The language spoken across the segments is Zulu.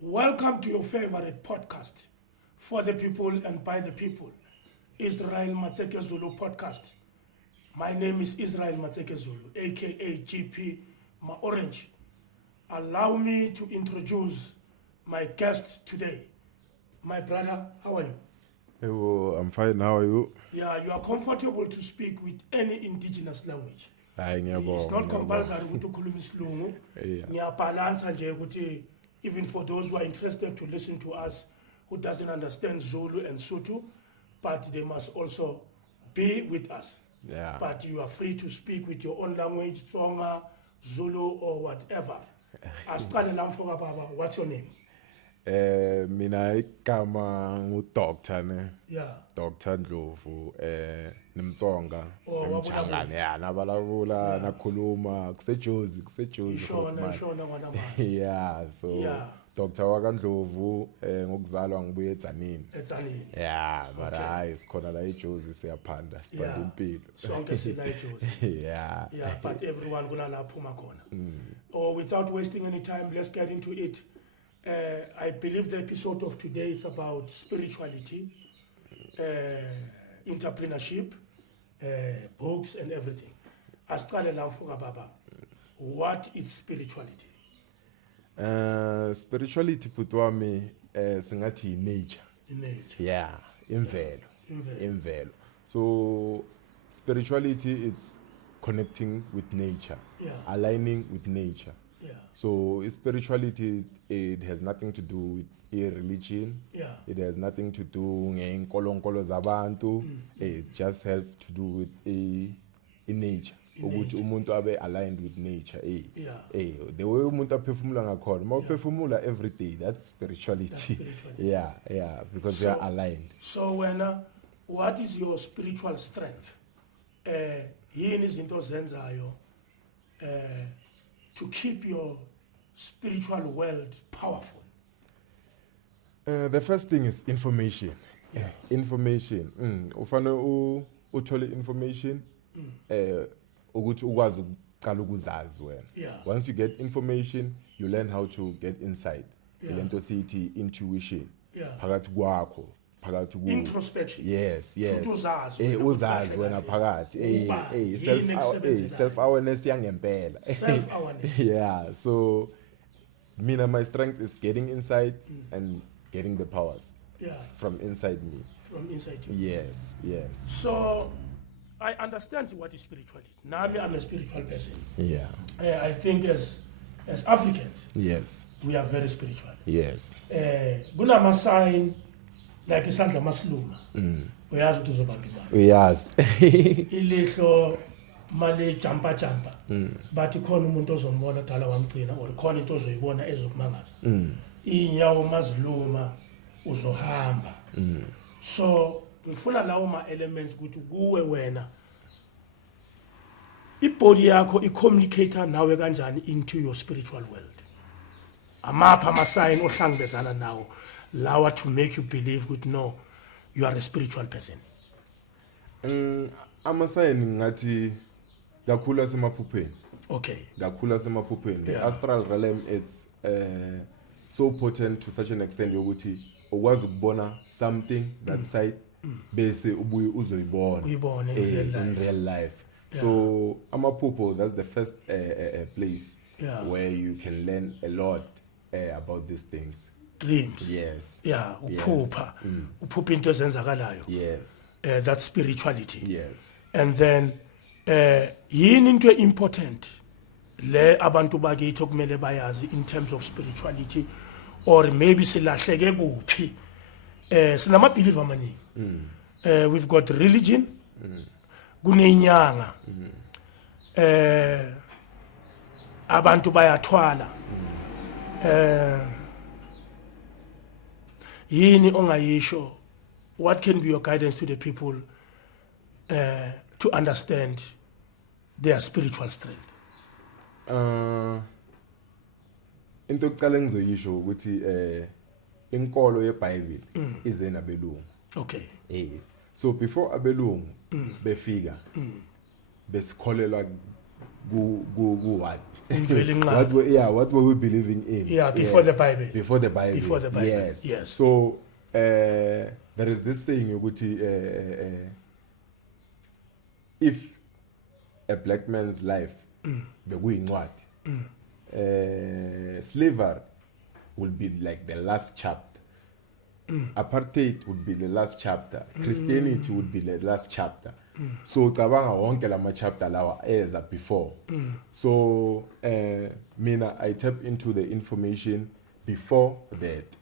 Welcome to your favorite podcast, For the People and By the People, Israel Matseke Zulu podcast. My name is Israel Matseke Zulu, aka GP Ma Orange. Allow me to introduce my guest today. My brother, how are you? Hey, I'm fine. How are you? Yeah, you are comfortable to speak with any indigenous language. It's not compulsory to khuluma isilungu. Ngiyabalansa nje ukuthi even for those who are interested to listen to us who doesn't understand Zulu and Sotho, but they must also be with us. Yeah. But you are free to speak with your own language, Tsonga, Zulu or whatever. Asiqale la mfoka baba, what's your name? Mina igama nguDoctor ne. Yeah. Dr. Ndlovu nimtsonga Oh, emchangane nabalabula nakhuluma kusejozi Ishona ngwana mama. Yeah, so Yeah. Dr. wakandlovu ngokuzalwa ngibuye eTzaneen. eTzaneen. Yeah, mara hayi sikhona la eJozi siyaphanda siphanda impilo. Sonke sila eJozi. Yeah. Yeah, but everyone kunala phuma khona. Or without wasting any time, let's get into it. I believe the episode of today is about spirituality, entrepreneurship, books and everything. Asiqale la mfoka baba. What is spirituality? Spirituality putwami singathi nature. Nature. Yeah, imvelo. So spirituality is connecting with nature, Yeah. aligning with nature. Yeah. So spirituality, it has nothing to do with a religion. Yeah. It has nothing to do ngenkolonkolo zabantu. It just has to do with a nature. Ukuthi umuntu abe aligned with nature. Yeah. The way umuntu aphefumula ngakhona, mawuphefumula every day, that's spirituality. Yeah, because they are aligned. So what is your spiritual strength? Yini izinto zenzayo to keep your spiritual world powerful? The first thing is information. Yeah. Information. Ufane uthole information ukuthi ukwazi ukuqala ukuzazi wena. Yeah. Once you get information, you learn how to get insight. Yeah. Lento sithi intuition. Yeah. Phakathi kwakho, phakathi ku Introspection. Yes. Uzazi Uzazi wena phakathi. Self awareness yangempela. Self-awareness. Yeah, so my strength is getting inside and getting the powers. Yeah. From inside me. From inside you. Yes. So I understand what is spirituality. Now I'm a spiritual person. Yeah. I think as Africans, Yes. we are very spiritual. Yes. Kunama sign like isandla masiluma. Uyazi ukuthi uzobantu bani. Yes. Ilihlo male jumpa. But khona umuntu ozombona dala wamgcina or khona into ozoyibona ezokumangaza. Inyawo maziluma uzohamba. So ngifuna lawo ma elements ukuthi kuwe wena ibody yakho icommunicator nawe kanjani into your spiritual world. Amapha ama sign ohlangabezana nawo lawa to make you believe ukuthi no, you are a spiritual person. Ama sign ngathi kakhulu semaphupheni. Okay. Kakhulu semaphupheni. The Yeah. astral realm, it's so potent to such an extent yokuthi ukwazi ukubona something that side bese ubuye uzoyibona Uyibone in real life. Yeah. So amaphupho, that's the first place Yeah. where you can learn a lot about these things. Dreams. Yes. Yeah, Yes. uphupha. Uphupha into ezenzakalayo. Yes. That's spirituality. Yes. And then yini into important le abantu bakithi okumele bayazi in terms of spirituality or maybe silahleke kuphi sinama believer amaningi we've got religion kunenyanga abantu bayathwala yini ongayisho what can be your guidance to the people to understand their spiritual strength? Into yokuqala engizoyisho ukuthi inkolo yeBhayibheli ize nabelungu. Okay. So before abelungu befika besikholelwa ku what? What were we believing in? Yeah, before the Bible. Before the Bible. Before the Bible. Yes. So there is this saying ukuthi if a black man's life bekuyincwadi slavery will be like the last chapter. Apartheid would be the last chapter. Christianity would be the last chapter. So cabanga wonke lama chapter lawa eza before. So mina I tap into the information before that,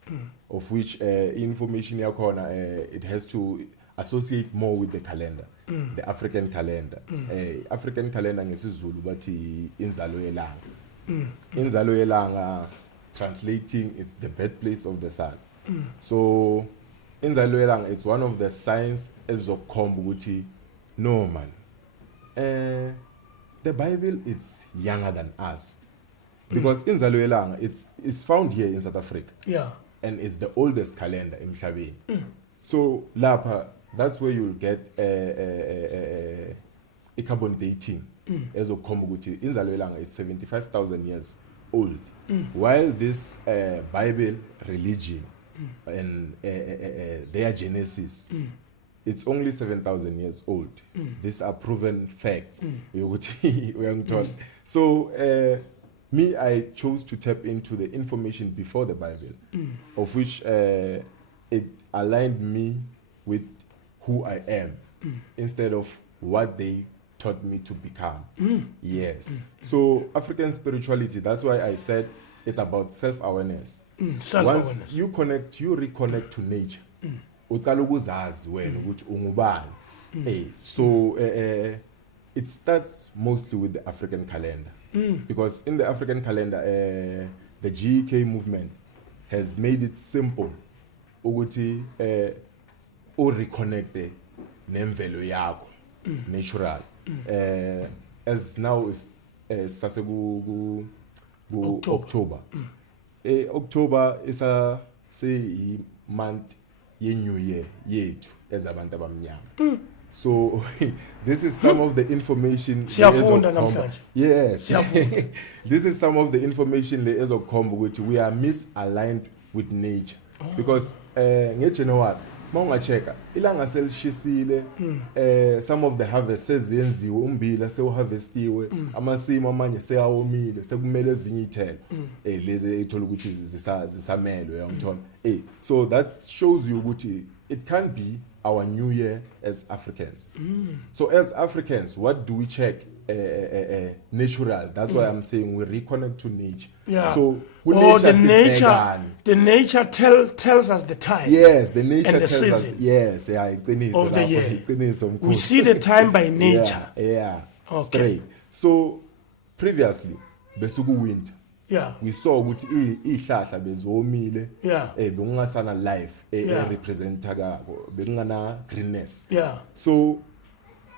of which information yakhona it has to associate more with the calendar, the African calendar. African calendar ngesizulu bathi inzalo yelanga. Inzalo yelanga translating it's the birthplace of the sun. So inzalo yelanga it's one of the signs ezokhomba ukuthi no man. The Bible it's younger than us. Because inzalo yelanga it's found here in South Africa. Yeah. And it's the oldest calendar in emhlabeni. So lapha that's where you'll get carbon dating ezokhomba ukuthi inzalo yelanga it's 75,000 years old. While this Bible religion and their Genesis it's only 7,000 years old. These are proven facts. So me, I chose to tap into the information before the Bible, of which it aligned me with who I am instead of what they taught me to become. Yes. So African spirituality, that's why I said it's about self-awareness. Self-awareness. Once you reconnect to nature. Uqala ukuzazi wena ukuthi ungubani. So it starts mostly with the African calendar. Because in the African calendar the GEK movement has made it simple ukuthi reconnect nemvelo yakho natural. As now is sase ku October. October is a say month ye new year yethu ezabantu abamnyama. So this is some of the information. Siyafunda namhlanje. Yes. This is some of the information le ezokhomba ukuthi we are misaligned with nature. Because ngeJanuary mawungacheka ilanga selishisile some of the harvest sezenziwe umbila sewuharvestiwe amasimo amanye seyawomile sekumele ezinye ithele lezi ethola ukuthi zisamelwe yangithola so that shows you ukuthi it can be our new year as Africans. So as Africans, what do we check? Natural. That's why I'm saying we reconnect to nature. Yeah. So the nature tells us the time. Yes, the nature and the tells season. Us. Yes, yeah, Of the year. We see the time by nature. Yeah. Okay. Straight. So previously, besuku winter. Yeah. We saw ukuthi ihlahla bezomile bekungasana life representa kako bekungana greenness. Yeah. So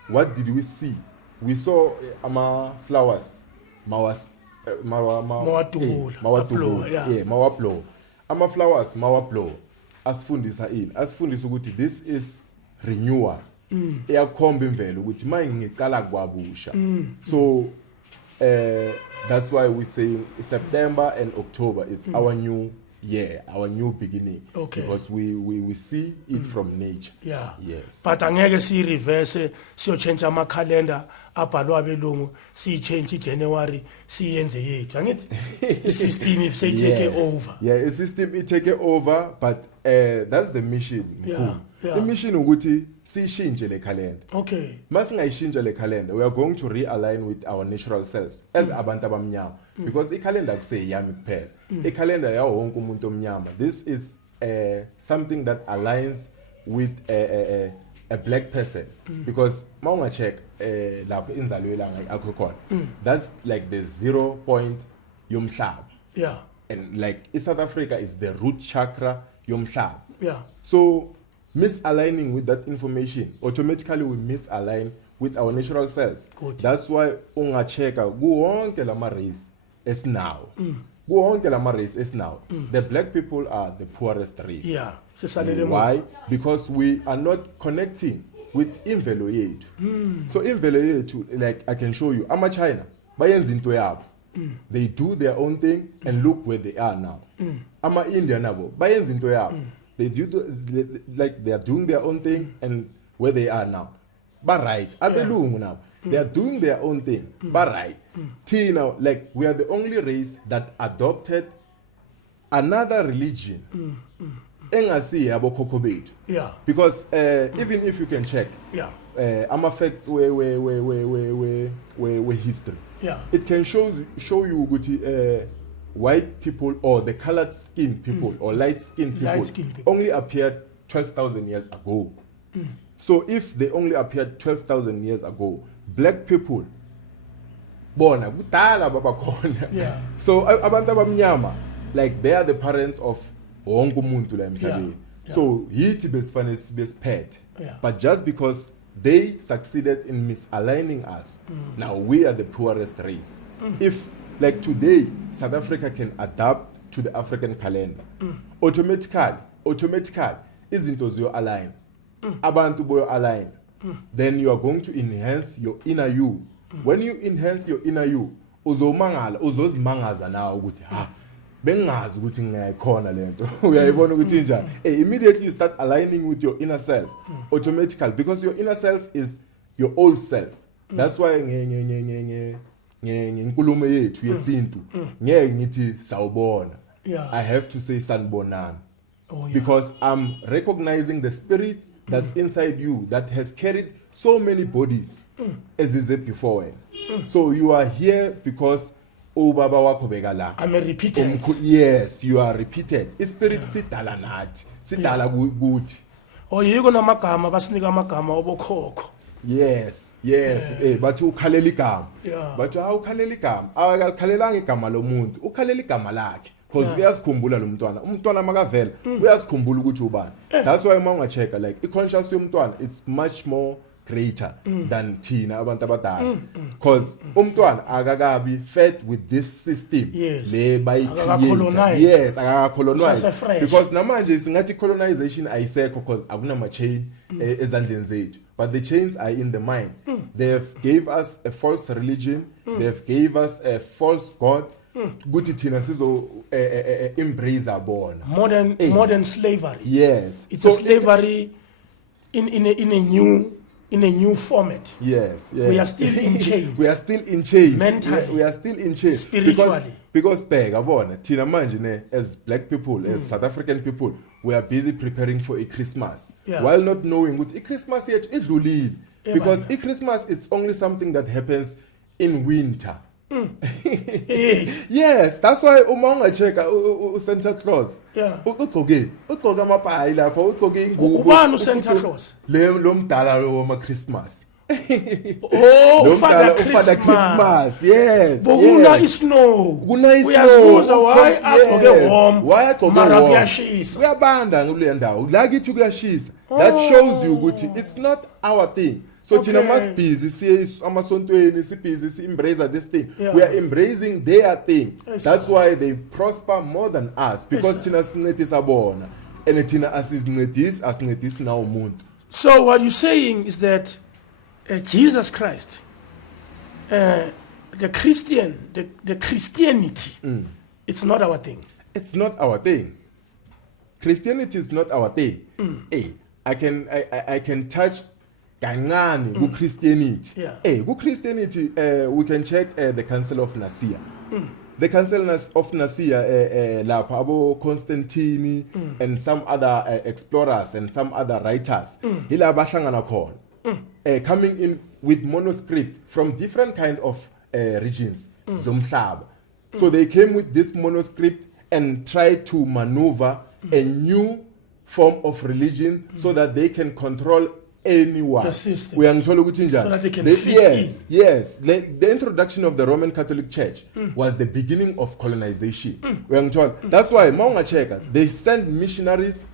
what did we see? We saw ama flowers mawablow. Ama flowers mawablow asifundisa ukuthi this is renewal. Eyakhomba imvelo ukuthi manje ngiqala kwabusha. So that's why we say September and October it's our new year, our new beginning. Okay. Because we see it from nature. Yeah. Yes. But angeke si reverse siyo change ama calendar abhalwa abelungu si change January siyenze yethu angithi the system if say take over. Yeah, the system it take over but that's the mission. Yeah. Yeah. Imission ukuthi siyishintshe le calendar. Okay. Masingayishintsha le calendar, we are going to realign with our natural selves as abantu abamnyama, because i-calendar akuseyami kuphela. I-calendar yawo wonke umuntu omnyama. This is something that aligns with a black person, because maunga check lapho inzalo yelanga akho khona, that's like the 0 point yomhlaba. Yeah. And like South Africa is the root chakra yomhlaba. Yeah. So misaligning with that information, automatically we misalign with our natural selves. Good. That's why ungacheka kuwonke lama race esinawo. Kuwonke lama race esinawo. The black people are the poorest race. Yeah. Sisalele Why? Because we are not connecting with imvelo yethu. So imvelo yethu, like I can show you, ama China bayenza into yabo. They do their own thing and look where they are now. Ama India nabo bayenza into yabo. They do like they are doing their own thing and where they are now. But right, abelungu now they are doing their own thing. But right, Tina, like we are the only race that adopted another religion. Engasi abokhokho bethu. Yeah. Because even if you can check, Yeah. ama facts where history. Yeah. It can show you ukuthi white people or the colored skin people or light skin people only appeared 12,000 years ago. So if they only appeared 12,000 years ago, black people bona kudala babakhona. Yeah. So abantu abamnyama, like they are the parents of wonke umuntu la emhlabeni. So yithi besifane sibesiphethe. But just because they succeeded in misaligning us, now we are the poorest race. If like today South Africa can adapt to the African calendar, automatically izinto ziyo align, abantu boyo align, then you are going to enhance your inner you. When you enhance your inner you, uzozimangaza nawe ukuthi bengazi ukuthi ngiyayikhona lento. Uyayibona ukuthi njani? Immediately you start aligning with your inner self, automatically, because your inner self is your old self. That's why ngenkulumo yethu yesintu ngeke ngithi sawubona. I have to say sanibonani. Because I'm recognizing the spirit that's inside you that has carried so many bodies as is it before. So you are here because ubaba wakho bekala. I'm a repeated. Yes, you are repeated. Spirit sidala nathi, sidala kuthi. Yiko namagama basinika amagama obokhokho. Yes. Bathi ukhalela igama. Bathi ukhalela igama. Awakhalelanga igama lomuntu, ukhalela igama lakhe. Because uyasikhumbula lo mntwana. Umntwana makavela, uyasikhumbula ukuthi ubani. That's why mawungacheka like i-conscious yomntwana, it's much more greater than thina abantu abadala. Because umntwana akakabi fed with this system le bayi-create. Yes, akakacolonize. Because namanje singathi colonization ayisekho because akunama chain ezandleni zethu. But the chains are in the mind. They've gave us a false religion. They've gave us a false God. Guti thina sizo embrace abona. Modern slavery. Yes. It's a slavery in a new format. Yes. We are still in chains. We are still in chains. Mentally. We are still in chains. Spiritually. Because bheka bona thina manje ne as black people, as South African people, we are busy preparing for a Christmas. While not knowing ukuthi Christmas yethu idlulile. Because Christmas it's only something that happens in winter. Yes, that's why uma ungacheka Santa Claus ugcoke amabhayi lapha, ugcoke ingubo. Ubani Santa Claus? Lo mdala lo wama Christmas. Father Christmas. Yes. Kuna isnow. Uyazibuza why agcoke warm. Why agcoke warm? Uyabanda kule ndawo. La kithi kuyashisa. That shows you ukuthi it's not our thing. So Tina must busy siye amasontweni sibusy si embrace this thing. We are embracing their thing. That's why they prosper more than us, because Tina sincedisa bona and Tina asincedisi na umuntu. So what you're saying is that Jesus Christ, the Christianity, it's not our thing. It's not our thing. Christianity is not our thing. Hey, I can touch kancane ku Christianity. Ku Christianity we can check the Council of Nicaea. the Council of Nicaea lapha abo Constantine and some other explorers and some other writers ila bahlangana khona coming in with manuscript from different kind of regions zomhlaba. So they came with this manuscript and tried to maneuver a new form of religion so that they can control anyone. The system. Uyangithola ukuthi njani? So that they can fit in. Yes. The introduction of the Roman Catholic Church was the beginning of colonization. Uyangithola? That's why mawungacheka they send missionaries.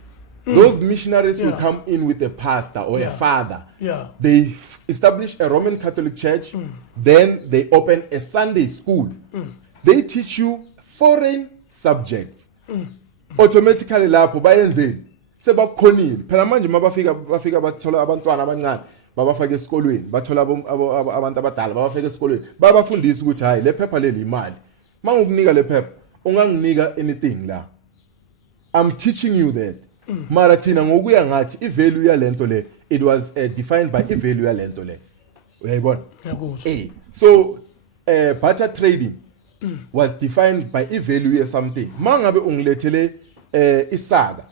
Those missionaries will come in with a pastor or a father. Yeah. They establish a Roman Catholic Church. Then they open a Sunday school. They teach you foreign subjects. Automatically lapho bayenzeni sebakhonile phela manje mabafika bathola abantwana abancane babafaka esikolweni bathola abantu abadala babafaka esikolweni babafundisa ukuthi hayi le phepha leli imali mangukunika le phepha unganginika anything la. I'm teaching you that mara thina ngokuya ngathi I value yalento le it was defined by I value yalento le uyayibona. So barter trading was defined by I value ya something mangabe ungilethele isaga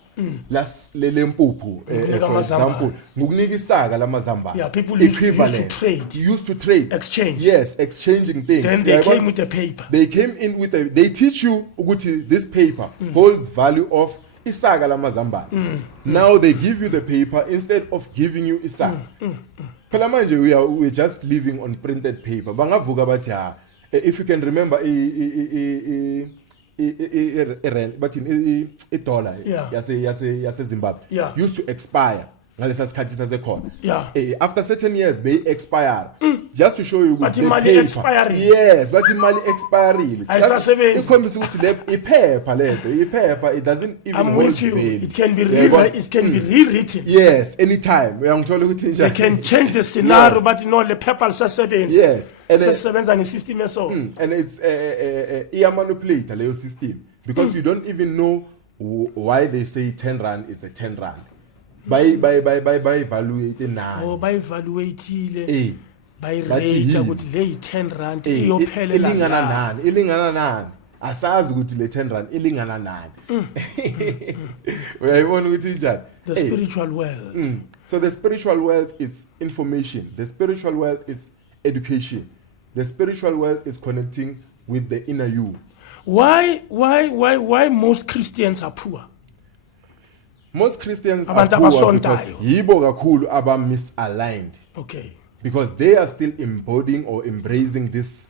las lempuphu for example ngokunika isaga lamazambane. Yeah, people used to trade. Exchange. Yes, exchanging things. Then they came with a paper. They came in with they teach you ukuthi this paper holds value of isaga lamazambane. Now they give you the paper instead of giving you isaga. Phela manje we're just living on printed paper. Bangavuka bathi ha if you can remember dollar yase Zimbabwe used to expire ngalesa sikhathi sasekhona. After certain years they expire just to show you but imali expiring. Yes, but imali expiring ayisasebenzi ukuthi le iphepha lento iphepha it doesn't even I'm hold with you. value. It can be rewritten. Yes, anytime uyangithola ukuthi njani they can change the scenario but no le phepha lisasebenzi. Yes, sebenza ngesystem eso and it's manipulate leyo system because you don't even know why they say 10 rand is a 10 rand. By evaluate nani by evaluate by rate ukuthi le 10 rand iyophelela ilingana nani asazi ukuthi le 10 rand ilingana nani. Uyayibona ukuthi njani the spiritual world. So the spiritual world is information, the spiritual world is education, the spiritual world is connecting with the inner you. Why most Christians are poor? Most Christians are poor because yibo kakhulu aba misaligned. Okay. Because they are still embodying or embracing this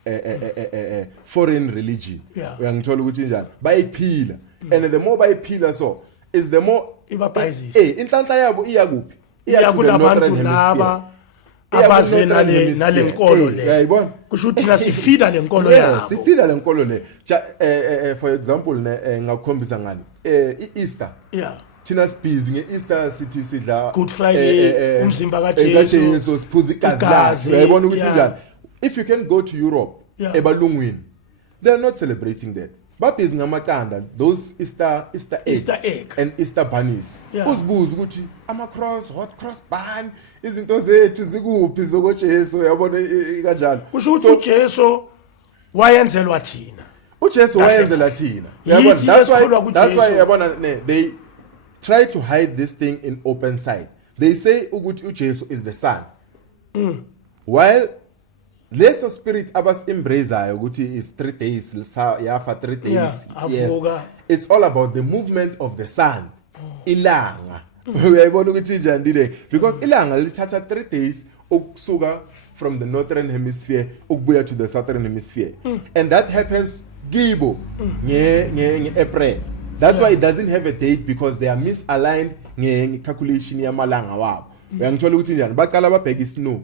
foreign religion. Uyangithola ukuthi njani bayiphila and the more bayiphila so is the more inhlanhla yabo iyakuphi to the northern hemisphere. Abaze nale nkolo le uyayibona kusho ukuthi nasifida le nkolo yabo sifida le nkolo le for example ngakukhombisa ngani Easter thina sibhizi ngeEaster sithi sidla Good Friday umzimba kaJesu siphuza igazi lakhe uyayibona ukuthi njani. If you can go to Europe ebalungwini they are not celebrating that babhizi ngamaqanda those Easter egg and Easter bunnies. Uzibuza ukuthi ama cross hot cross bun izinto zethu zikuphi zokoJesu uyabona kanjalo kusho ukuthi uJesu wayenzelwa thina uJesu wayenzela thina uyabona that's why yabona they try to hide this thing in open sight. They say ukuthi uJesu is the son while leso spirit abas embraceayo ukuthi is 3 days yafa 3 days. Yes, it's all about the movement of the sun. Ilanga uyayibona ukuthi njani ndile because ilanga lithatha 3 days ukusuka from the northern hemisphere ukubuya to the southern hemisphere and that happens kibo nge April. That's why it doesn't have a date because they are misaligned nge-calculation yamalanga wabo. Uyangithola ukuthi njani baqala babheka isnow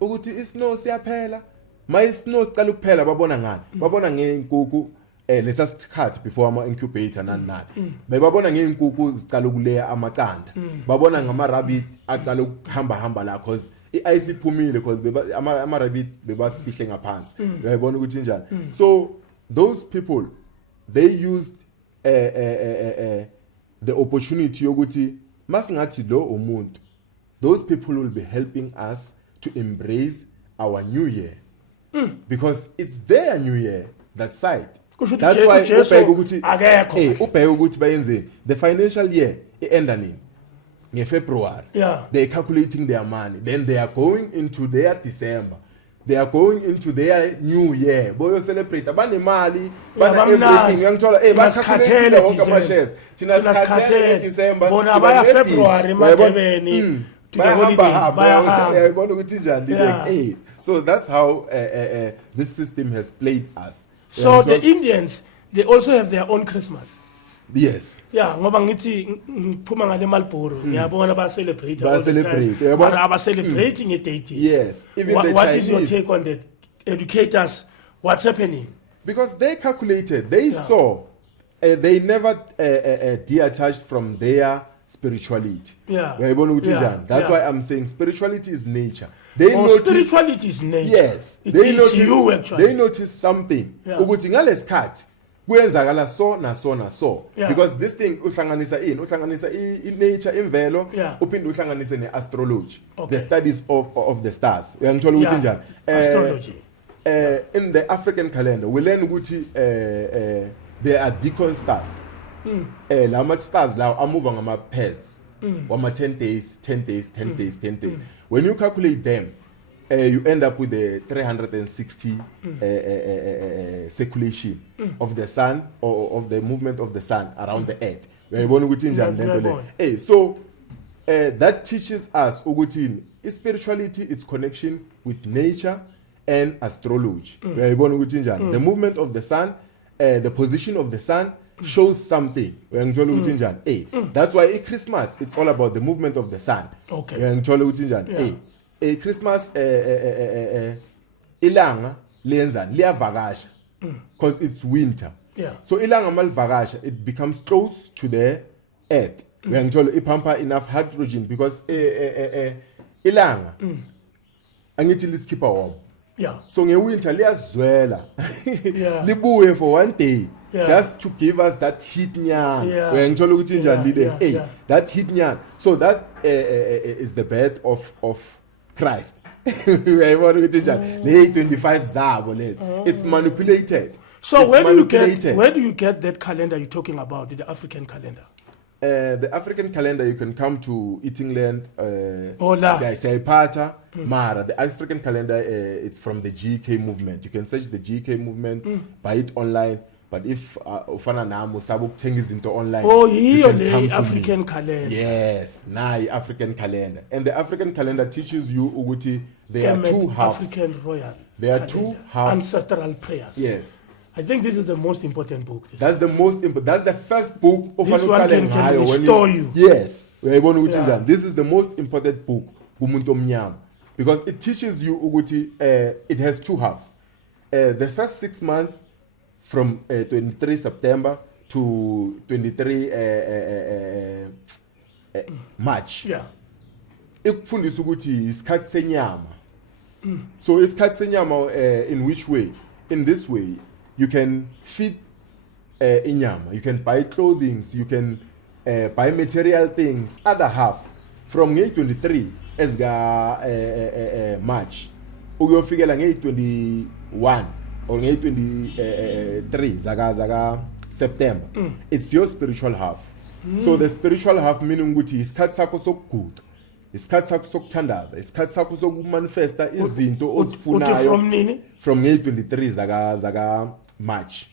ukuthi isnow siyaphela isnow siqala ukuphela babona ngani babona ngeenkuku lesa sikhathi before ama incubator nani babona ngeenkuku ziqala ukuleya amaqanda babona ngama rabbit aqala ukuhamba la cause iice iphumile because ama rabbit bebasifihle ngaphansi uyayibona ukuthi njani. So those people they used the opportunity yokuthi masingathi lo umuntu those people will be helping us to embrace our new year because it's their new year that side. That's why uJesu ubheka ukuthi akekho. ubheka ukuthi bayenzeni. The financial year ienda nini? February. Yeah. They're calculating their money. Then they are going into their December. They are going into their new year. Boyo celebrate. Banemali, bana everything. Ngiyangithola basikhathele wonke ama-shares. Thina sikhathele December. Bona baya February emadebeni. Bayahamba ukuthi njani. So that's how this system has played us. So the Indians, they also have their own Christmas. Yes. Yeah, ngoba ngithi ngiphuma ngale Marlboro ngiyabona ba celebrate mara aba celebrating a date. Yes, even the Chinese. What is your take on that? Educate us what's happening. Because they calculated, they saw they never detached from their spirituality. Yeah. That's why I'm saying spirituality is nature. They notice spirituality is nature. Yes. They notice something. Ukuthi ngalesikhathi kuyenzakala so na so. Because this thing uhlanganisa nature imvelo uphinde uhlanganise neastrology. The studies of the stars. Uyangithola ukuthi njani? Astrology. In the African calendar we learn ukuthi there are deacon stars. Lama stars lawo amuva ngama pairs. Wama 10 days. When you calculate them, you end up with the 360 circulation of the sun or of the movement of the sun around the earth. So that teaches us ukuthi spirituality is connection with nature and astrology. The movement of the sun, the position of the sun shows something. That's why Christmas, it's all about the movement of the sun. Okay. Christmas ilanga liyenzani liyavakasha because it's winter. So ilanga malivakasha, it becomes close to the earth. Uyangithola ipampa enough hydrogen because ilanga angithi lisikhipha warm. So ngewinter liyazwela libuye for one day. Just to give us that heat nyana. Uyangithola ukuthi njani that heat nyana. So that is the birth of Christ. It's manipulated. So where do you get that calendar you're talking about, the African calendar? The African calendar, you can come to Eatingland, Sayipata, Mara. The African calendar, it's from the GK movement. You can search the GK movement, buy it online. But if ufana nami usaba ukuthenga izinto online, the African calendar. Yes, African calendar. And the African calendar teaches you ukuthi there are two halves. African royal. There are two halves. Ancestral prayers. Yes. I think this is the most important book. That's the most important. That's the first book of this one can restore you. Yes. This is the most important book kumuntu omnyama because it teaches you ukuthi it has two halves. The first 6 months from 23 September to 23 March. Ikufundisa ukuthi isikhathi senyama. So isikhathi senyama in which way? In this way, you can feed inyama, you can buy clothing, you can buy material things. Other half from 23 esga March uyofikela nge-21 or nge-23 zaga September. It's your spiritual half. So the spiritual half meaning ukuthi isikhathi sakho sokuguda, isikhathi sakho sokuthandaza, isikhathi sakho sokumanifesta izinto ozifunayo from 23 zaga March.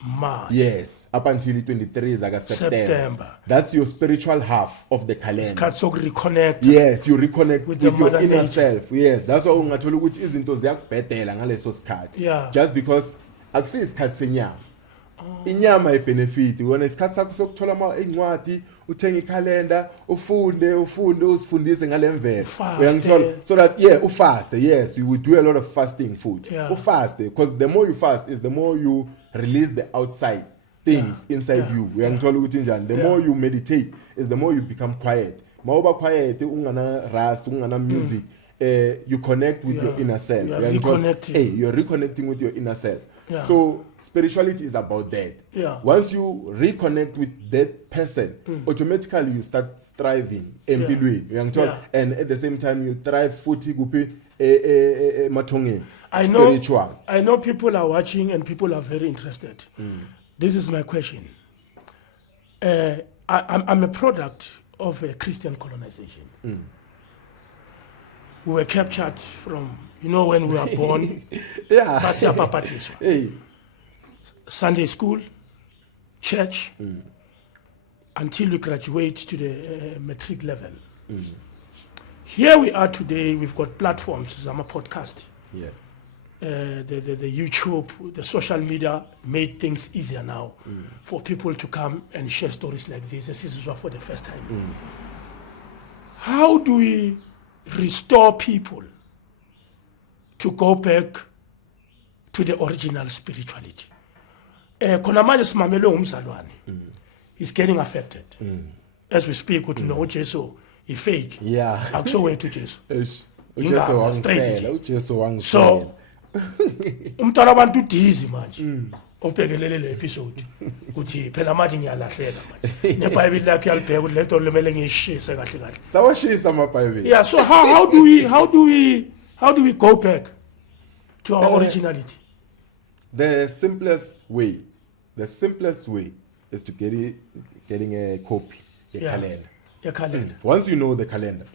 Yes, up until 23 zaga September. That's your spiritual half of the calendar. Isikhathi sokureconnect. Yes, you reconnect with your inner self. Yes, that's why ungathola ukuthi izinto ziyakubhedela ngaleso sikhathi. Just because akusi isikhathi senyama. Inyama ibenefit wona isikhathi sakho sokuthola ama incwadi, uthenga ikalenda, ufunde uzifundise ngalemvelo. Uyangithola so that ufast. Yes, you will do a lot of fasting food. Ufast because the more you fast is the more you release the outside things inside you. Uyangithola ukuthi njani. The more you meditate is the more you become quiet. Mawuba quiet ungana ras, ungana music, you connect with your inner self. You're reconnecting with your inner self. So spirituality is about that. Once you reconnect with that person, automatically you start striving empilweni. And at the same time you thrive futhi kuphi mathongeni. I know people are watching and people are very interested. this is my question. I'm a product of a Christian colonization. We were captured from, when we were born, Yeah. Hey. Sunday school, church, until we graduate to the matric level. Here we are today, we've got platforms, Zama Podcast. Yes. The YouTube, the social media made things easier now for people to come and share stories like this. This is for the first time. How do we restore people to go back to the original spirituality? Konamanye simamele umzalwane. He's getting affected. As we speak, with no Jesu, he fake. Yeah. Akusowe to Jesu. Ujesu Straight. wangifela. So, umntwana abantu udizi manje. Obhekelele le episode ukuthi phela manje ngiyalahleka manje. NeBhayibheli lakhe yalibheka ukuthi lento lemele ngiyishise kahle kahle. Sawashisa amabhayibheli. Yeah, so how do we go back to our originality? The simplest way is to getting a copy, the calendar. Your calendar. Once you know the calendar,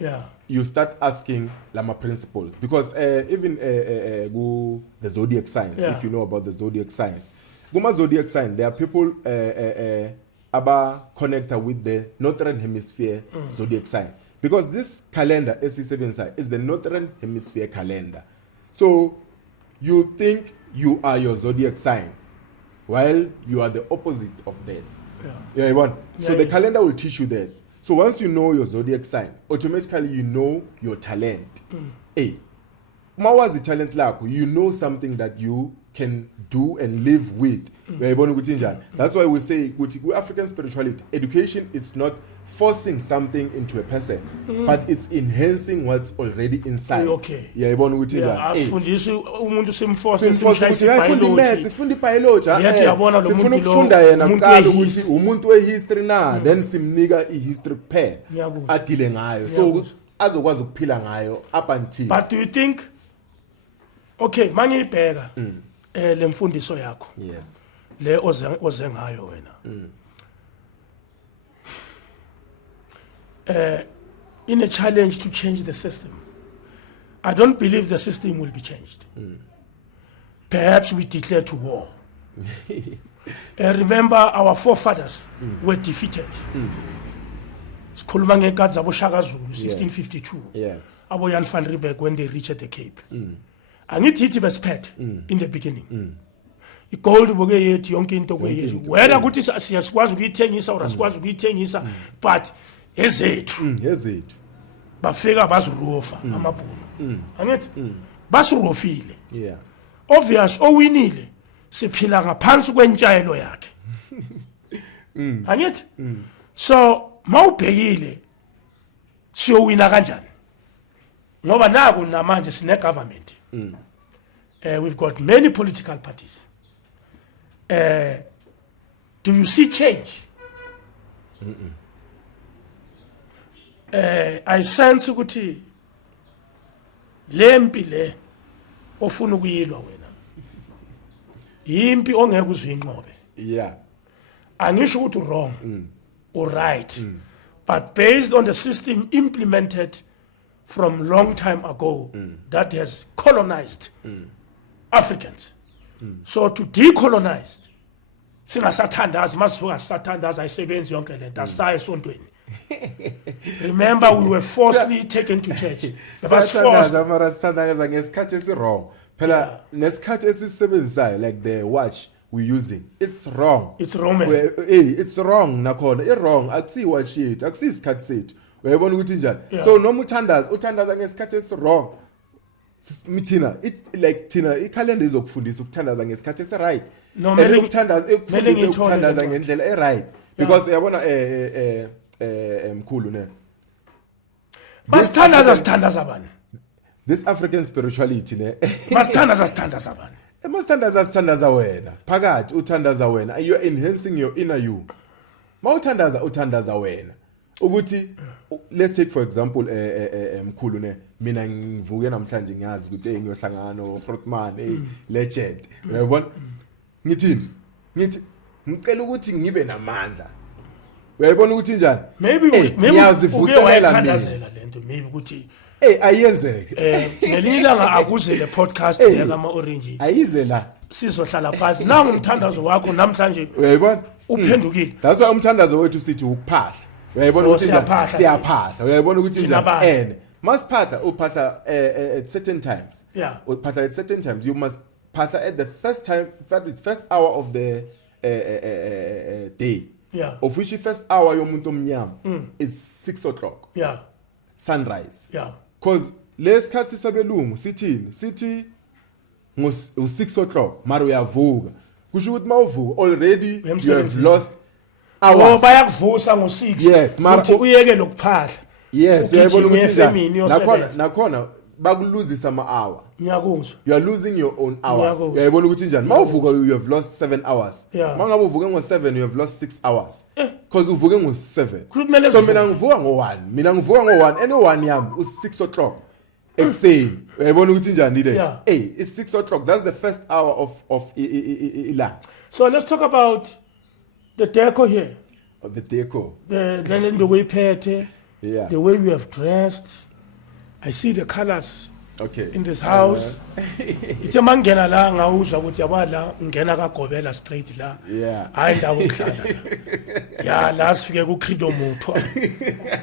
you start asking Lama principles. Because even the zodiac signs, if you know about the zodiac signs, Guma zodiac sign, there are people connected with the northern hemisphere zodiac sign. Because this calendar, SC7 sign, is the northern hemisphere calendar. So you think you are your zodiac sign, while you are the opposite of that. So the calendar will teach you that. So once you know your zodiac sign, automatically you know your talent. Mawazi talent lako, you know something that you can do and live with. That's why we say with African spirituality, education is not forcing something into a person, but it's enhancing what's already inside. Okay. Asifundisa umuntu simforce simshayise ifunda biology. Sifuna ukufunda yena kuqala ukuthi umuntu wehistory na, then simnika ihistory pair adile ngayo. So azokwazi ukuphila ngayo up until. But do you think mangiyibheka lemfundiso yakho. Yes. Le oze ngayo wena. In a challenge to change the system, I don't believe the system will be changed. Perhaps we declare to war. Remember, our forefathers were defeated. Sikhuluma ngekhathi zabo Shaka Zulu 1652. Yes. Abo Jan van Riebeeck when they reached the Cape. Angithi besiphethe in the beginning. Igold boke yethu yonke into kweyethu. Wena ukuthi siyasikwazi ukuyithengisa or asikwazi ukuyithengisa, but ezethu bafika bazirofa amabhunu. Angithi basirofile. Yeah. Obvious owinile siphila ngaphansi kwentshayelo yakhe. Angithi so mawubhekile siyowina kanjani? Ngoba naku namanje sine government. We've got many political parties. Do you see change? I sense ukuthi lempi le ofuna ukuyilwa wena yimpi ongeke uzuyinqobe. Yeah. Angisho ukuthi wrong or right, but based on the system implemented from long time ago that has colonized Africans. So to decolonize, singasathandazi masivuka sathandaza ayisebenzi yonke lento asaye esontweni. Remember, we were forcibly taken to church. Sathandaza ngesikhathi esirong. Phela nesikhathi esisebenzayo like the watch we're using, it's wrong. It's wrong, man. It's wrong nakhona. Wrong akusi watch yethu, akusi isikhathi sethu. Uyabona ukuthi njani? So noma uthandaza ngesikhathi esirong. Mithina like thina ikhalenda izokufundisa ukuthandaza ngesikhathi esi-right. No, mele ukuthandaza ngendlela e-right. Because uyabona mkhulu ne. Basithandaza bani? This African spirituality ne. Basithandaza bani? Emasithandaza wena. Phakathi uthandaza wena. You are enhancing your inner you. Uthandaza wena. Ukuthi let's take for example mkhulu ne, mina ngivuke namhlanje ngiyazi ukuthi ngiyohlangana no Grootman legend. Uyabona? Ngithi ngicela ukuthi ngibe namandla uyayibona ukuthi njani maybe ngiyazivuselela mina lento maybe ukuthi ayenzeke ngelinye ilanga akuze le podcast yakama Orange ayize la sizohlala phansi nangu umthandazo wakho namhlanje uyayibona uphendukile that's why umthandazo wethu sithi ukuphahla uyayibona ukuthi siyaphahla uyayibona ukuthi njani masiphahla uphahla at certain times uphahla at certain times you must phahla at the first hour of the day of which first hour yomuntu omnyama it's 6 o'clock sunrise because lesikhathi sabelungu sithi ngo6 o'clock mara uyavuka kusho ukuthi mawuvuka already you have lost hours bayakuvusa ngo6 ukuthi uyeke lokuphahla uyayibona ukuthi nakhona bakuluzisa ama-hour ngiyakuzwa you are losing your own hours uyayibona ukuthi njani mawuvuka you have lost 7 hours mangabe uvuke ngo7 you have lost 6 hours because uvuke ngo7 so mina ngivuka ngo1 any 1 yami u6 o'clock ekseni uyayibona ukuthi njani le it's 6 o'clock that's the first hour of ilanga. So let's talk about the deco here. The deco, the way pete, the way we have dressed. I see the colors in this house. Ithe mangena la ngawuzwa ukuthi yabala ngena kaGobela straight la. Hayi ndawo ukuhlala la. La sifike ku Credo Mutho.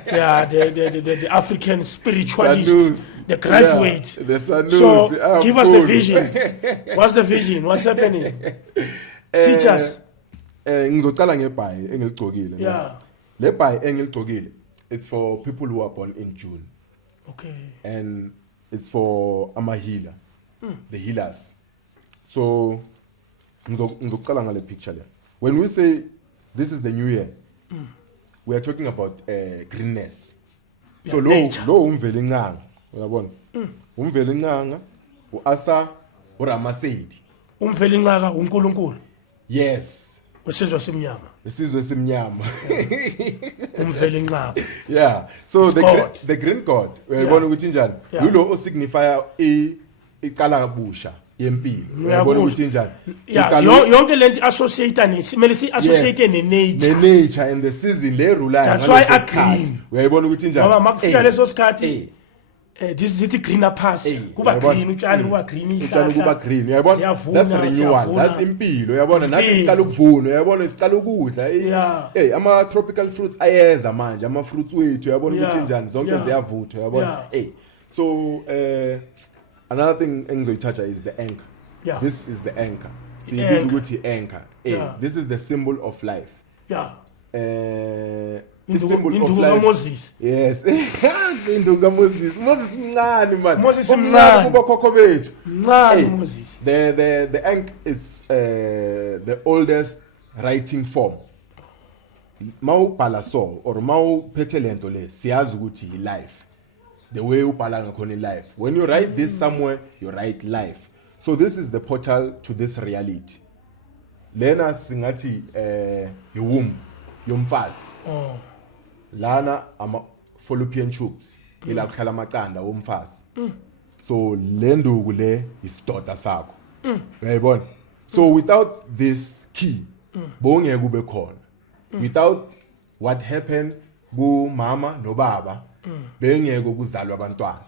The African spiritualist, the graduate. So give us the vision. What's the vision? What's happening? Teach us. Ngizocala ngebhayi engiligcokile. Le bhayi engiligcokile, it's for people who are born in June. Okay. And it's for healer, the healers. So, ngizocala ngale picture le. When we say this is the new year, we are talking about greenness. So lo umveli nganga, uyabona? Umveli nganga, uAsa, uRamasedi. Umveli nganga uNkulunkulu. Yes. Wesizwe simnyama. Isizwe simnyama. Umveli nganga. Yeah. So the green god, uyabona ukuthi njani? Yilo o signify iqala kabusha yempilo. Uyabona ukuthi njani? Yonke lento associate simele si associate ne-nature. Ne-nature and the season le rule that's why I green. Uyayibona ukuthi njani? Ngoba makufika leso sikhathi this is the greener past kuba green utshani kuba green utshani kuba green uyabona that's renewal that's impilo uyabona nathi siqala ukuvuna uyabona siqala ukudla ama tropical fruits ayeza manje ama fruits wethu uyabona ukuthi njani zonke ziyavuthwa uyabona so another thing engizoyithatha is the anchor. This is the anchor. Sibiza ukuthi anchor this is the symbol of life. The symbol of life. Moses. Yes. Induka Moses. Moses mncane man. Moses mncane kuba khokho bethu. Mncane Moses. The Ankh is the oldest writing form. Mawubhala so or mawuphethe lento le siyazi ukuthi life. The way ubhala ngakhona life. When you write this somewhere you write life. So this is the portal to this reality. Lena singathi womb yomfazi. Lana ama fallopian tubes ila kuhlala amaqanda womfazi. So lenduku le isidoda sakho. Uyayibona? So without this key bongeke kube khona. Without what happened ku mama no baba bengeke kuzalwa abantwana.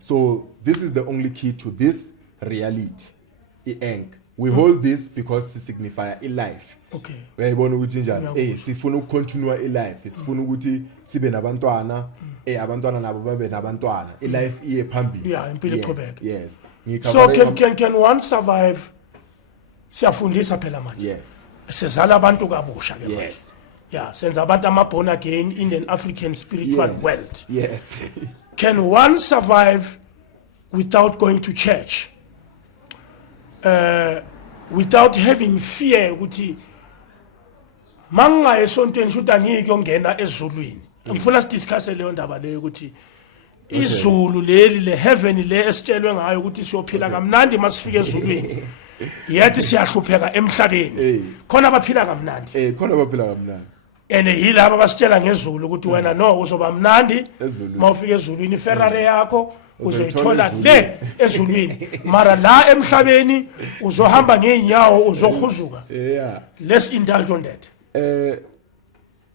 So this is the only key to this reality. I-Ankh. We hold this because it signifies a life. Okay. Uyayibona ukuthi njani? Sifuna ukucontinue i-life. Sifuna ukuthi sibe nabantwana, abantwana nabo babe nabantwana. I-life iye phambili. Yeah, impilo iqhubeka. Yes. So can one survive? Siyafundisa phela manje. Yes. Sizala abantu kabusha ke manje. Yes. Yeah, senza abantu born again in an African spiritual world. Yes. Can one survive without going to church? Without having fear ukuthi manga esontweni shoda ngike ongena ezulwini. Ngifuna sidiscuss leyo ndaba leyo ukuthi izulu leli le heaven le esitshelwe ngayo ukuthi siyophila kamnandi masifike ezulwini. Yathi siyahlupheka emhlabeni. Khona abaphila kamnandi. Khona abaphila kamnandi. ene yilabo abasitshela ngezulu ukuthi wena no uzoba mnandi Ezulwini. mawufika ezulwini iFerrari yakho Uzoyithola uzoyithola le ezulwini mara la emhlabeni uzohamba ngeenyawo uzohuzuka. Yeah. Let's indulge on that.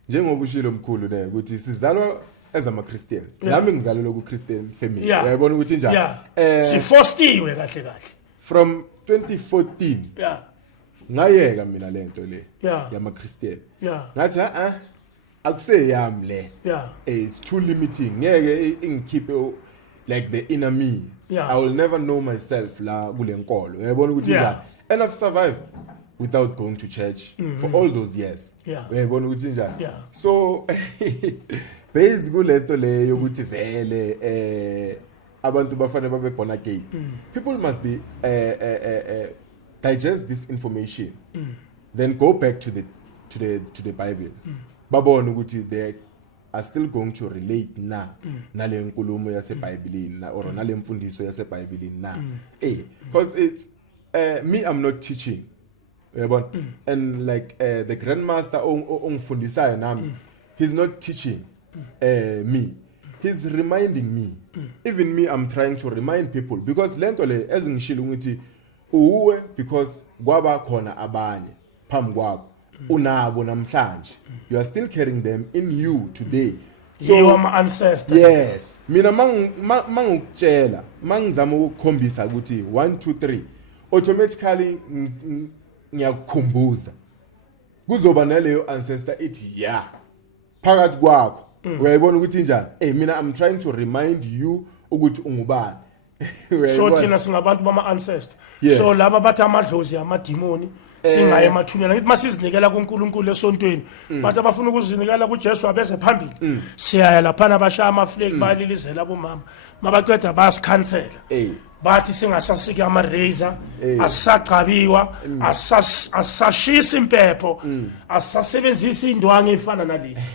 Njengoba ushilo mkhulu ne ukuthi sizalwa as ama Christians. Nami ngizalelwe ku Christian family. Yeah. Uyabona ukuthi njani? Sifostiwe kahle kahle. From 2014 Yeah. ngayeka mina lento le Yeah. yama Christian. Yeah. Ngathi akuseyami le. Yeah. It's too limiting. Ngeke ingikhiphe like the inner me. Yeah. I will never know myself la kule nkolo. Uyabona ukuthi Yeah. njani? And I've survived without going to church for all those years. Yeah. Uyabona ukuthi njani? Yeah. So basically kulento le yokuthi vele abantu bafane babe born again. People must be digest this information. Then go back to the Bible. Babona ukuthi they are still going to relate nale nkulumo yaseBhayibhelini or nale mfundiso yaseBhayibhelini because it's me, I'm not teaching. And like the grandmaster ongifundisayo nami, he's not teaching me, he's reminding me. Even me, I'm trying to remind people because lento le ezingishilo ngithi uwe because kwaba khona abanye phambi kwakho unabo namhlanje, you are still carrying them in you today. So you are my ancestor. Yes, mina mangukutshela mangizama ukukhombisa ukuthi 1 2 3 automatically ngiyakukhumbuza kuzoba naleyo ancestor ithi phakathi kwakho. Uyayibona ukuthi njani? Mina I'm trying to remind you ukuthi ungubani. So thina singabantu bama ancestor. Yes. So laba bathi amadlozi amadimoni singaye emathuneni ngithi masizinikela kuNkulunkulu esontweni but abafuna ukuzinikela kuJesu abeze phambili siyaya lapha abashaya amaflag bayalilizela abomama mabaqeda basikhansela bathi singasasiki ama razor asagcabiwa asashisa impepho asasebenzisa indwangu efana nalezi.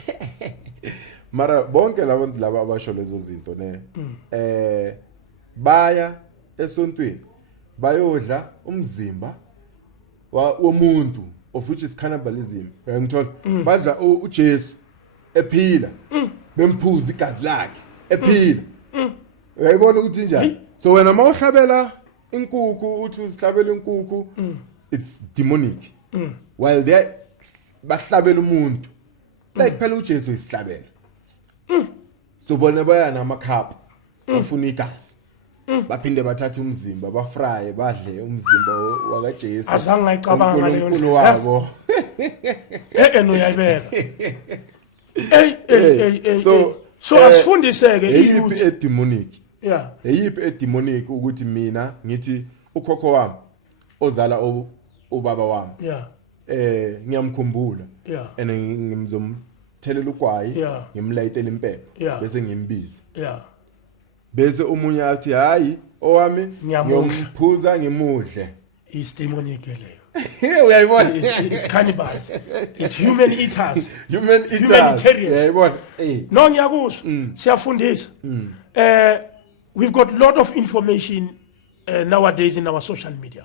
Mara bonke labantu laba abasho lezo zinto ne baya esontweni bayodla umzimba womuntu of which is cannibalism. Uyangithola badla uJesu ephila bemphuza igazi lakhe ephila. Uyayibona ukuthi njani? So wena mawuhlabela inkukhu uthi usihlabela inkukhu it's demonic. While they bahlabela umuntu like phela uJesu isihlabela. Sobona baya namakhapha bafuna igazi. Baphinde bathatha umzimba bafraye badle umzimba wakaJesu. Azange ngayicabanga leyo ndlela wabo. Uyayibeka. So asifundiseke iyiphi edemonic. Yeah. Iyiphi edemonic ukuthi mina ngithi ukhokho wami ozala ubaba wami. Yeah. Ngiyamkhumbula. Yeah. And ngimzomthelela ugwayi ngimlayitela impepho bese ngimbiza. Yeah. Bese umunye athi hayi owami ngiyomphuza ngimudle. Is demonic leyo. Uyayibona? It's cannibals. It's human eaters. Humanitarians. Uyayibona? No ngiyakuzwa. Siyafundisa. We've got a lot of information nowadays in our social media.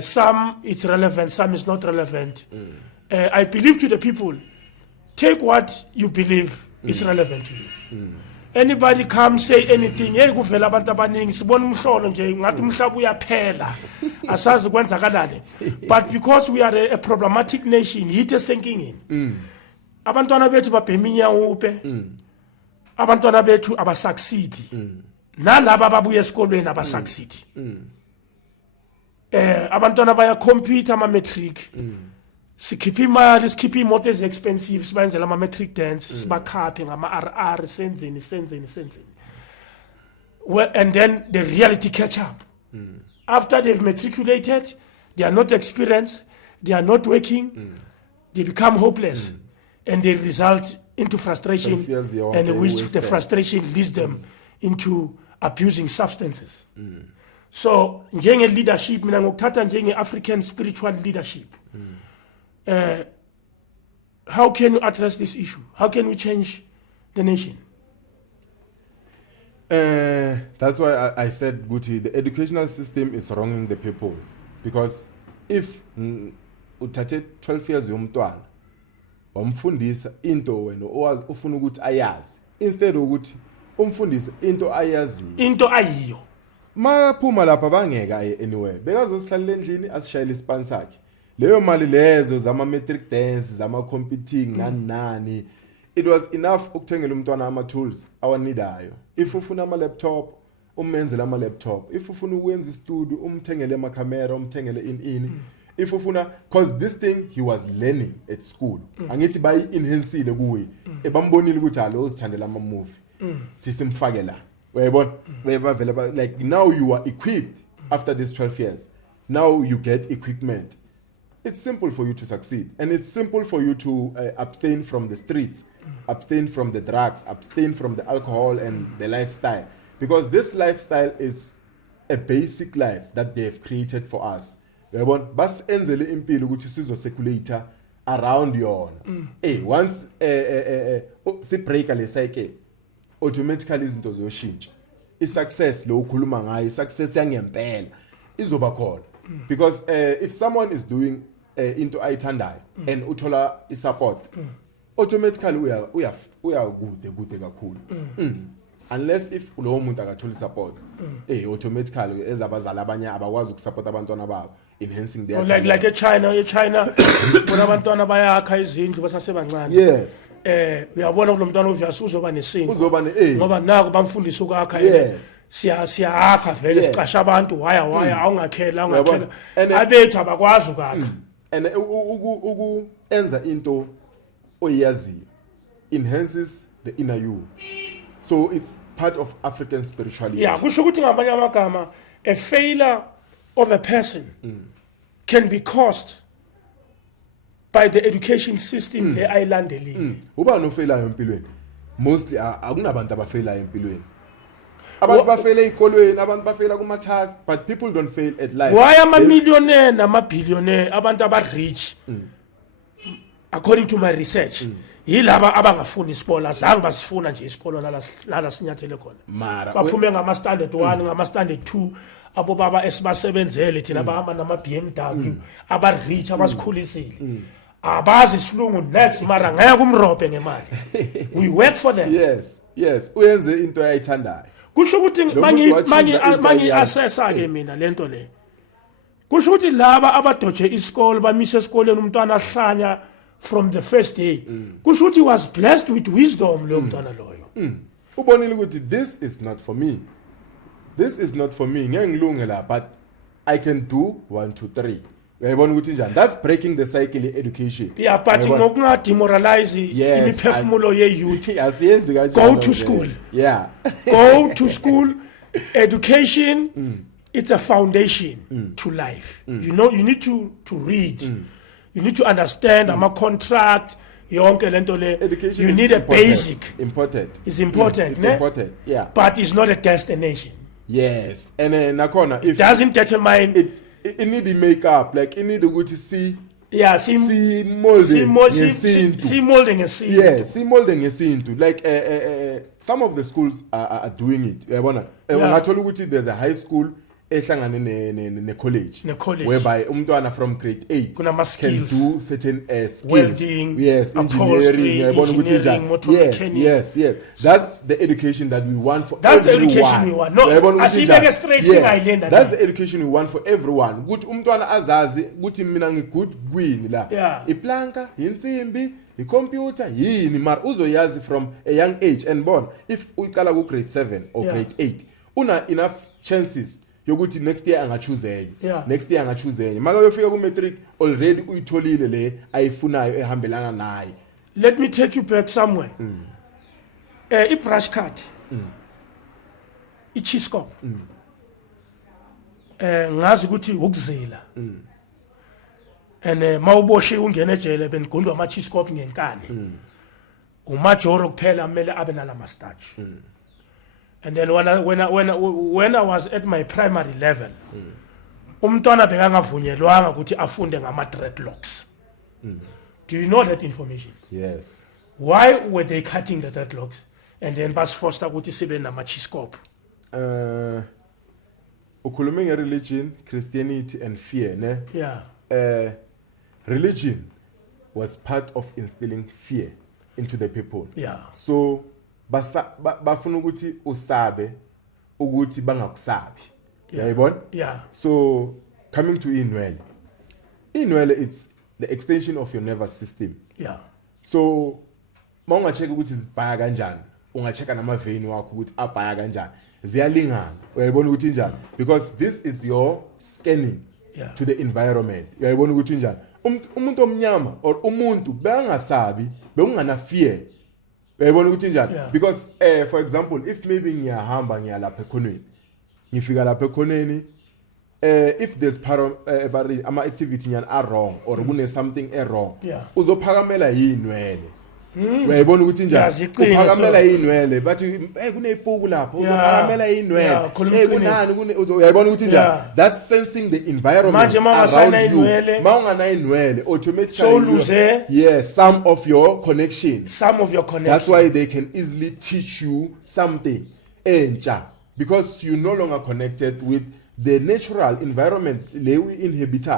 Some it's relevant, some is not relevant. I believe to the people, take what you believe is relevant to you. Anybody come say anything, hey kuvela abantu abaningi sibona umhlolo nje ngathi umhlaba uyaphela asazi kwenzakalani. But because we are a problematic nation, yithi esenkingeni. Abantwana bethu babheminya upe. Abantwana bethu abasucceed. Nalaba ababuya esikolweni abasucceed. Abantwana baya compete ama matric. Sikhipha imali, sikhipha imoto expensive, sibenzela ama matric dance, sibakhaphe ngama RR senzeni. Well, and then the reality catch up. After they've matriculated, they are not experienced, they are not working, they become hopeless, and they result into frustration, and which the frustration leads them into abusing substances. So, njenge leadership, mina ngokuthatha njenge African spiritual leadership. How can you address this issue? How can we change the nation? That's why I said, Guti, the educational system is wronging the people. Because if utate 12 years yomntwana wamfundisa into wena ufuna ukuthi ayazi instead ukuthi umfundise into ayazi into ayiyo maphuma lapha bangeka anywhere bekazosihlalela endlini asishayile ispan sakhe leyo mali lezo zama metric dance zama competing nani it was enough ukuthengela umntwana ama tools awanidayo if ufuna ama laptop umenzele ama laptop if ufuna ukwenza istudio umthengele ama camera umthengele in if ufuna cause this thing he was learning at school angithi bayi enhancele kuye ebambonile ukuthi alo uzithandela ama movie sisimfake la uyayibona bevela like now you are equipped after these 12 years now you get equipment. It's simple for you to succeed and it's simple for you to abstain from the streets, abstain from the drugs, abstain from the alcohol and the lifestyle because this lifestyle is a basic life that they have created for us. Uyabona bas enzele impilo ukuthi sizo circulator around yona. Once si break le cycle automatically izinto ziyoshintsha. I-success lo ukhuluma ngayo i-success yangempela izoba khona because if someone is doing into ayithandayo and uthola i-support automatically uya kude kakhulu unless if lo muntu akathola support automatically ezabazali abanye abakwazi ukusupport abantwana babo enhancing their like eChina bona abantwana bayakha izindlu basasebancane yes uyabona kulo mntwana oviyasi uzoba nesinto uzoba ngoba nako bamfundisa ukakha yes siyakha vele sicasha abantu waya awungakhela abethu abakwazi ukakha and enza into oyaziyo enhances the inner you so it's part of African spirituality. Yeah, kusho ukuthi ngamanye amagama a failure of a person can be caused by the education system le ayilandelile. Uba no failure empilweni mostly akunabantu abafaila empilweni. Abantu bafela ezikolweni, abantu bafela kuma task, but people don't fail at life. Why am a millionaire nama billionaire abantu aba rich? According to my research, yilaba abangafuni isikolo azange basifuna nje isikolo lala sinyathele khona. Baphume ngama standard 1 ngama standard 2 abo baba esibasebenzele thina abahamba nama BMW aba rich abasikhulisile. Abazi isilungu next mara ngeke umrobhe ngemali. We work for them. Yes uyenze into ayithandayo. Kusho ukuthi manje assessa ke mina lento le. Kusho ukuthi laba abadoje isikole bamise esikoleni umntwana ahlanya from the first day. Kusho ukuthi he was blessed with wisdom lo mntwana loyo. Ubonile ukuthi this is not for me. This is not for me. Ngeke ngilunge la but I can do 1 2 3. Uyayibona ukuthi njani? That's breaking the cycle of education. Yeah, but ngokunga demoralize imiphefumulo ye youth. Asiyenzi kanjalo. Go to school. Yeah. Go to school. Education it's a foundation to life. You know you need to read. You need to understand ama contract yonke lento le. You need a basic. Important. It's important, It's important. Yeah. But it's not a destination. Yes. And nakona if it doesn't determine it need the makeup like it need to go to see molding ngesintu. Yeah, see molding ngesintu like some of the schools are doing it. Uyabona ungathola ukuthi there's a high school ehlangane ne college whereby umntwana from grade 8 can do certain skills. Welding, yes, engineering, uyabona ukuthi njani. Yes. That's the education that we want for that's everyone. The education we want. No, asibeke straight singayilenda. That's the education we want for everyone. Ukuthi umntwana azazi ukuthi mina ngigood kwini la. Iplanka, insimbi, icomputer yini mar uzoyazi from a young age and born if uqala ku grade 7 or grade 8 una enough chances yokuthi next year angachoose enye maka uyofika ku matric already uyitholile le ayifunayo ehambelana naye. Let me take you back somewhere. I brush cut. I chiscope. Ngazi ukuthi ukuzila. And mawuboshe ungena ejele benigundwa ama chiscope ngenkani. Umajoro kuphela kumele abe nalama starch. And then when I was at my primary level, umntwana bekangavunyelwanga ukuthi afunde ngama dreadlocks. Do you know that information? Yes. Why were they cutting the dreadlocks and then bas foster ukuthi sibe nama chiscope? Ukhulume nge religion, Christianity and fear, ne? Yeah. Religion was part of instilling fear into the people. Yeah. So bafuna ukuthi usabe ukuthi bangakusabi. Yayibona? Yeah. So coming to inwele, it's the extension of your nervous system. Yeah. So mawungacheka ukuthi zibhaya kanjani, ungacheka namaveni wakho ukuthi abhaya kanjani, ziyalingana. Uyayibona ukuthi njani? Because this is your scanning to the environment. Uyayibona ukuthi njani? Umuntu omnyama or umuntu bangasabi, bengana fear. Uyayibona ukuthi njani? Because for example, if maybe ngiyahamba ngiyalapha ekhoneni, ngifika lapha ekhoneni, if there's ama activity nyana are wrong or kune something wrong, uzophakamela yinwele. Uyayibona ukuthi njani? Uphakamela yinwele bathi kuneyipuku lapho, uzophakamela yinwele. Kunani uyayibona ukuthi njani? That's sensing the environment around you. Mawungana inwele automatically some of your connection. That's why they can easily teach you something entsha, because you're no longer connected with the natural environment le we inhabit.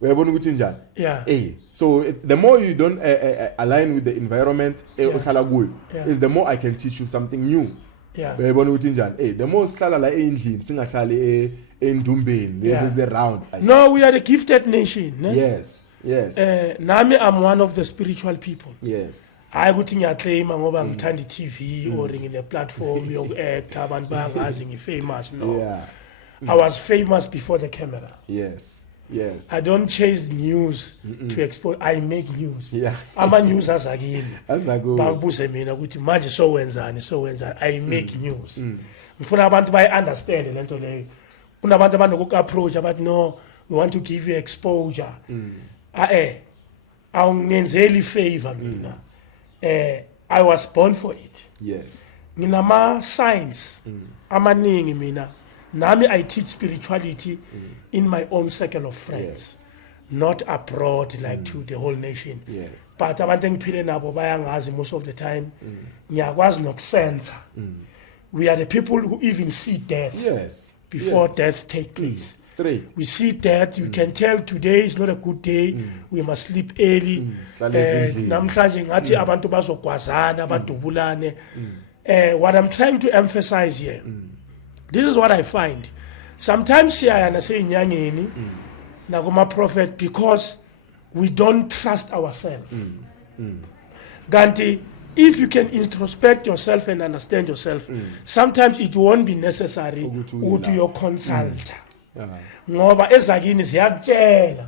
Uyabona ukuthi njani? So the more you don't align with the environment ohlala kuyo, is the more I can teach you something new. Uyabona ukuthi njani? The more sihlala la endlini singahlali endumbeni lezi around. No, we are a gifted nation. Yes. Nami I'm one of the spiritual people. Yes. I ukuthi ngiyaclaima ngoba ngithanda TV or ngine platform yoku act abantu bangazi ngifamous. No. I was famous before the camera. Yes. I don't chase news to expose. I make news. Ama news azakini. Babuze mina ukuthi manje so wenzani. I make news. Ngifuna abantu bayi understand lento leyo. Kunabantu abanoku approach about no, we want to give you exposure. Awungenzeli favor mina. I was born for it. Yes. Nginama signs amaningi mina. Nami I teach spirituality in my own circle of friends, not abroad like to the whole nation. But abantu engiphile nabo bayangazi most of the time. Ngiyakwazi nokusensa. We are the people who even see death before death take place. Straight. We see death. We can tell today is not a good day. We must sleep early. Namhlanje ngathi abantu bazogwazana badubulane. What I'm trying to emphasize here, this is what I find. Sometimes siyayana seyinyangeni nakuma prophet because we don't trust ourselves. Ganti, if you can introspect yourself and understand yourself, sometimes it won't be necessary to your consultant. Ngoba ezakini ziyakutshela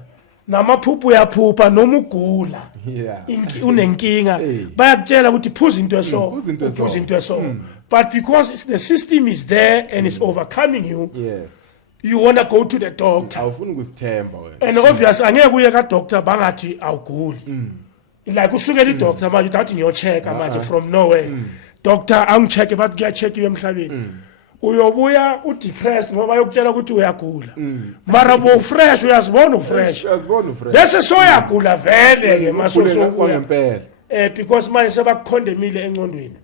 namaphuphu yaphupha noma ugula unenkinga bayakutshela ukuthi phuza into eso. But because the system is there and it's overcoming you, you want to go to the doctor. And obviously, angeke kuye ka doctor bangathi awuguli. Like usukela doctor manje uthi ngiyocheck manje from nowhere. Doctor angicheck but kuyacheck emhlabeni. Uyobuya udepressed ngoba yokutshela ukuthi uyagula. Mara bo fresh uyazibona fresh. Bese so uyagula vele ke masoso kwangempela. Because manje sebakukhondemile engqondweni.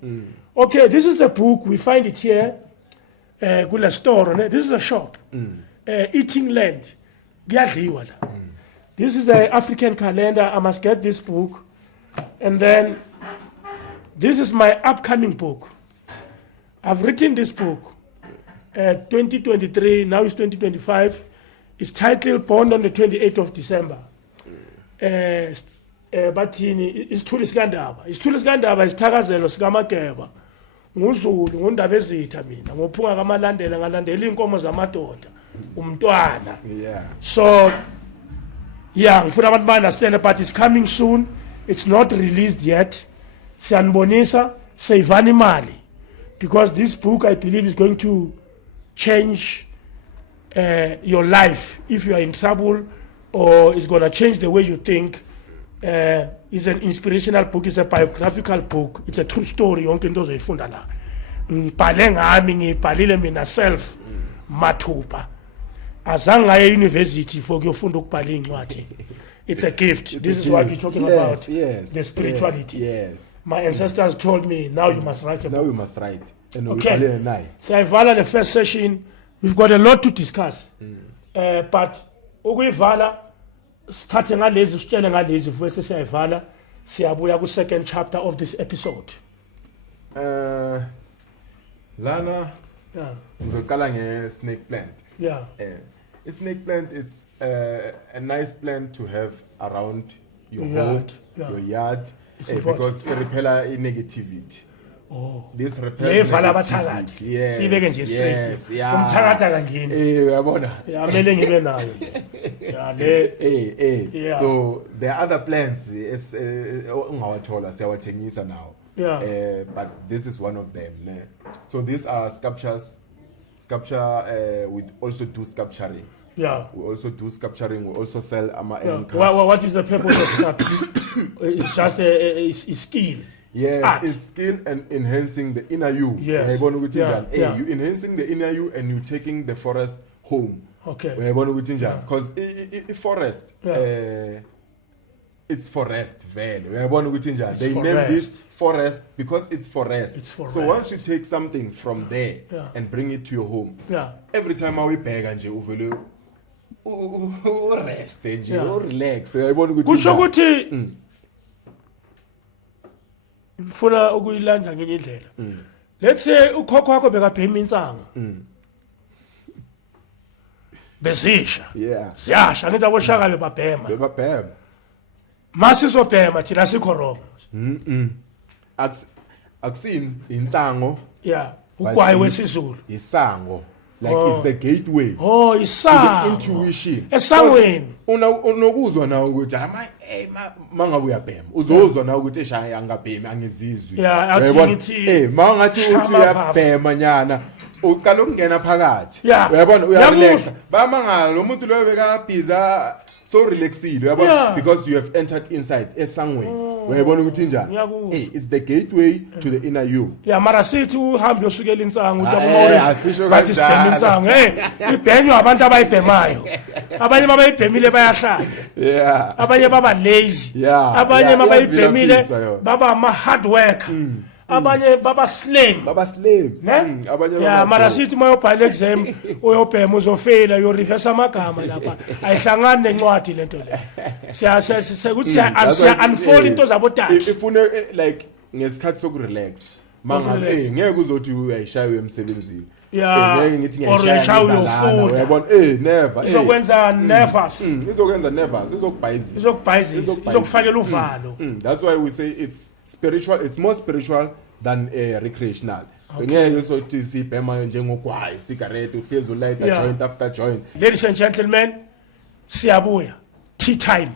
Okay, this is the book. We find it here. Kula store. This is a shop. Eating Land. This is the African calendar. I must get this book. And then this is my upcoming book. I've written this book. 2023, now it's 2025. It's titled Born on the 28th of December. But it's Thuliskandaba. Thuliskandaba is Thakazelo Sikamakeba. Nguzulu ngundaba ezitha mina ngophunga kamalandela ngalandela inkomo zamadoda umntwana. So ngifuna abantu understand, but it's coming soon. It's not released yet. Siyanibonisa savani imali, because this book I believe is going to change your life if you are in trouble, or it's going to change the way you think. It's an inspirational book. It's a biographical book. It's a true story. Yonke into ozoyifunda la. Ngibhale ngami, ngibhalile mina self mathupa. Azange aye university for kuyofunda ukubhala incwadi. It's a gift. This is what you're talking about. The spirituality. My ancestors told me, now you must write a book. Now you must write. Okay. So I value the first session. We've got a lot to discuss. But ukuyivala sithathe ngalezi sitshele ngalezi bese siyayivala siyabuya ku second chapter of this episode. Lana Yeah. ngizoqala nge-snake plant. Yeah. A snake plant, it's a nice plant to have around your Yard, home, yeah. your yard, It's important. because it repels negativity. Oh. This repels Levala negativity. abathakathi. Yes, Sibeke nje yes, straight. yeah. Umthakatha kangini. Uyabona? Amele ngibe nayo. Yeah, le. Yeah. So there are other plants ungawathola siyawathengisa now. Yeah. But this is one of them. Ne? So these are sculptures. We also do sculpturing. Yeah. We also do sculpturing. We also sell ama Yeah. anchor. What is the purpose of sculpture? It's just a skill. Yes, art. it's skill and enhancing the inner you. Yes. Uyayibona ukuthi Yeah, njani? yeah. You enhancing the inner you and you taking the forest home. Okay. Uyayibona ukuthi njani? Because forest, Yeah. it's forest vele. Uyayibona ukuthi njani? It's They for named rest. it forest because it's forest. It's for so rest. once you take something from there Yeah. and bring it to your home, Yeah. every time awuyibheka nje uvele rest nje, Yeah. relax. Uyayibona ukuthi Kusho njani? ukuthi ngifuna ukuyilanda ngenye indlela. Let's say ukhokho wakho bekabhema insango. Bezisha. Yeah. Siyasha ngithi aboshaka bebabhema. Bebabhema. Masizobhema thina sikho wrong. Akusini insango, Yeah. but Ugwayi wesizulu. isango, like Oh. it's the gateway Oh, to the isango. intuition. Esangweni. Unokuzwa nawe ukuthi mangabe uyabhema uzozwa nawe ukuthi eshaya angabhemi angizizwi. Yeah, athi Uyabona? ngithi, Mangathi uthi shama uyabhema nyana uqala ukungena phakathi. Yeah. Uyabona uyarelax. Uyamuzwa. Bamangala lo muntu lo bekabhiza so relaxed uyabona, Yeah. because you have entered inside esangweni. Uyabona ukuthi njani? Ngiyakuzwa. It's the gateway to the inner you. Yeah, mara sithi uhambe usukela insango uthi Asisho bathi sibhema kanjalo. insango. Ibhenywa abantu abayibhemayo. Abanye mabayibhemile bayahlala. Yeah. Abanye baba lazy. Yeah, Abanye yeah, mabayibhemile iyavilapisa yona. baba ama hard worker. Abanye baba slim. Baba slave. Ne? Abanye Yeah, baba mara dope. sithi mayobhala exam uyobhema uzofela uyoreverse amagama lapha. Ayihlangani nencwadi lento le. Sekuthi That's siya why unfold into zabo dad. Ifune like ngesikhathi sokurelax. Mangabe Ukurelax. ngeke uzothi uyayishaya emsebenzini. Yeah, Ngeke ngithi or ngiyashaya uyashaya ngizalana. uyofunda. Uyabona? Never. Izokwenza nervous. Izokwenza nervous, izokubhayizisa. Izokubhayizisa, izokufakela uvalo. That's why we say it's spiritual, it's more spiritual than recreational. Ngeke sothi sibhema njengogwayi, cigarette, uhlezi ulight Yeah. joint after joint. Ladies and gentlemen, siyabuya. Tea time.